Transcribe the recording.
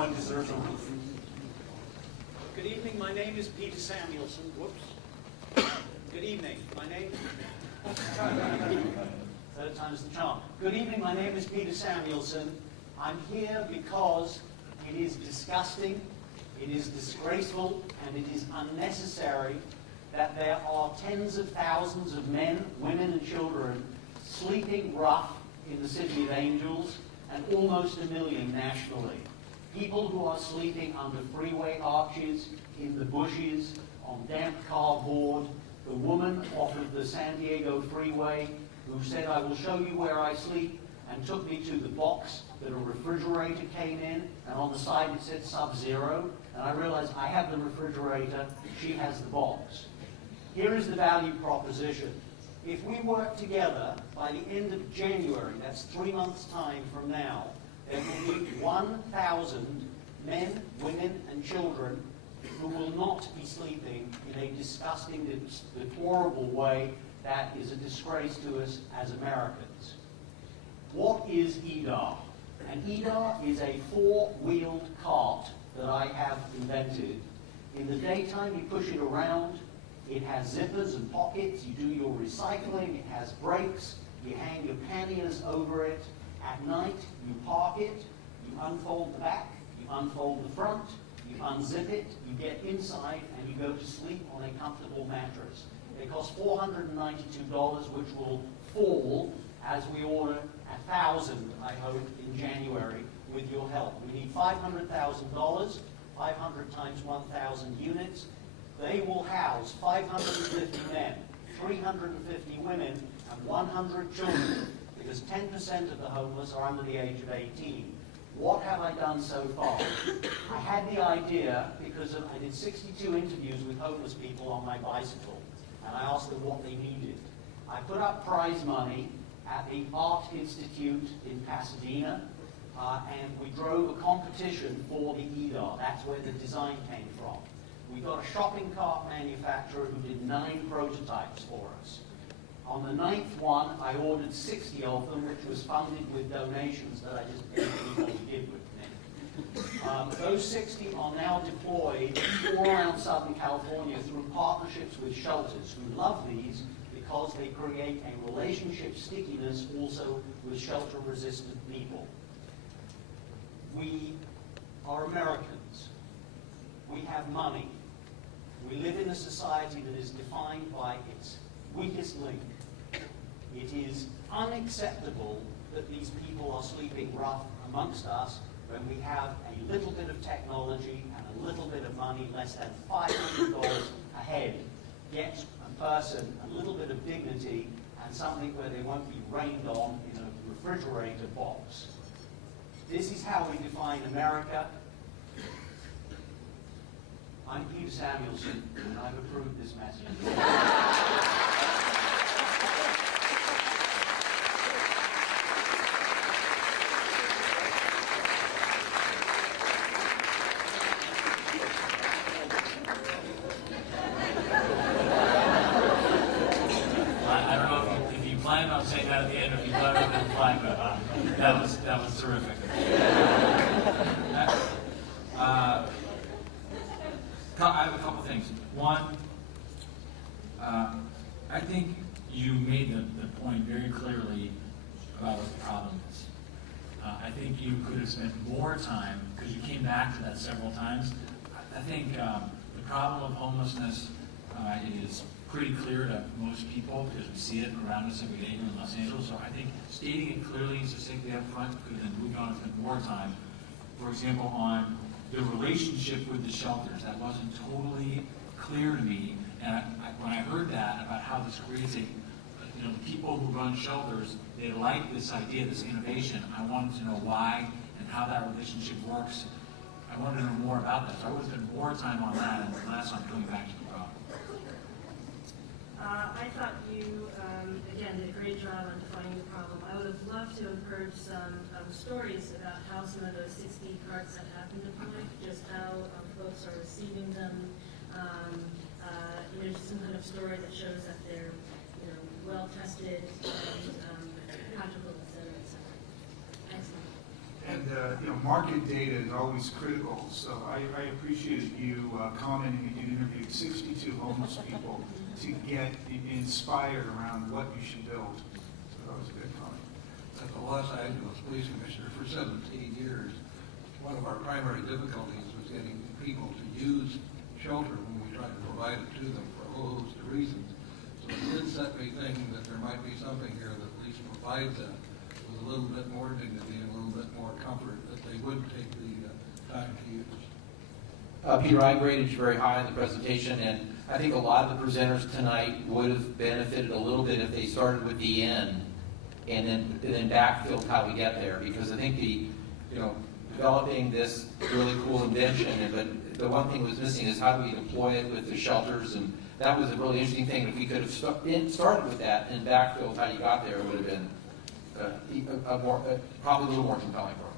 Someone deserves a roof. Good evening, my name is Peter Samuelson. Whoops. Good evening, my name... Third time's the charm. Good evening, my name is Peter Samuelson. I'm here because it is disgusting, it is disgraceful, and it is unnecessary that there are tens of thousands of men, women, and children sleeping rough in the City of Angels, and almost 1 million nationally. People who are sleeping under freeway arches, in the bushes, on damp cardboard. The woman off of the San Diego freeway who said, "I will show you where I sleep," and took me to the box that a refrigerator came in, and on the side it said Sub-Zero, and I realized I have the refrigerator, she has the box. Here is the value proposition. If we work together, by the end of January, that's 3 months' time from now, there will be 1,000 men, women, and children who will not be sleeping in a disgusting, deplorable way that is a disgrace to us as Americans. What is EDAR? An EDAR is a 4-wheeled cart that I have invented. In the daytime, you push it around. It has zippers and pockets. You do your recycling. It has brakes. You hang your panniers over it. At night, you park it. You unfold the back. You unfold the front. You unzip it. You get inside, and you go to sleep on a comfortable mattress. It costs $492, which will fall as we order 1,000, I hope, in January with your help. We need $500,000, 500 times 1,000 units. They will house 550 men, 350 women, and 100 children, because 10% of the homeless are under the age of 18. What have I done so far? I had the idea because I did 62 interviews with homeless people on my bicycle, and I asked them what they needed. I put up prize money at the Art Institute in Pasadena, and we drove a competition for the EDAR. That's where the design came from. We got a shopping cart manufacturer who did 9 prototypes for us. On the 9th one, I ordered 60 of them, which was funded with donations that I just didn't know what we did with them. Those 60 are now deployed all around Southern California through partnerships with shelters who love these because they create a relationship stickiness also with shelter-resistant people. We are Americans. We have money. We live in a society that is defined by its weakest link. It is unacceptable that these people are sleeping rough amongst us when we have a little bit of technology and a little bit of money, less than $500 a head, gets a person a little bit of dignity and something where they won't be rained on in a refrigerator box. This is how we define America. I'm Peter Samuelson, and I've approved this message. I don't know if you planned on saying that at the end, or if you planned on replying, but that was terrific. I have a couple things. One, I think you made the point very clearly about what the problem is. I think you could have spent more time, because you came back to that several times. I think the problem of homelessness is pretty clear to most people because we see it around us every day here in Los Angeles. So I think stating it clearly and succinctly up front could have then moved on and spent more time. For example, on the relationship with the shelters. That wasn't totally clear to me. And when I heard that about how this creates the people who run shelters, they like this idea, this innovation. I wanted to know why and how that relationship works. I wanted to know more about that. So I would have spent more time on that and less on coming back to the problem. I thought you, again, did a great job on defining the problem. I would have loved to have heard some stories about how some of those 60 carts that have been deployed, just how folks are receiving them, some kind of story that shows that they're well tested and practical, et cetera, et cetera. Excellent. And market data is always critical, so I appreciated you commenting that you interviewed 62 homeless people to get inspired around what you should build. So that was a good comment. As the Los Angeles Police Commissioner for 17 years, one of our primary difficulties was getting people to use shelter when we tried to provide it to them for a whole host of reasons. So it did set me thinking that there might be something here that at least provides that with a little bit more dignity and a little bit more comfort that they would take the time to use. Peter, I graded you very high in the presentation, and I think a lot of the presenters tonight would have benefited a little bit if they started with the end and then backfilled how we get there, because I think developing this really cool invention, but the one thing was missing is how do we deploy it with the shelters, and that was a really interesting thing. If we could have started with that and backfilled how you got there, it would have been probably a little more compelling for them.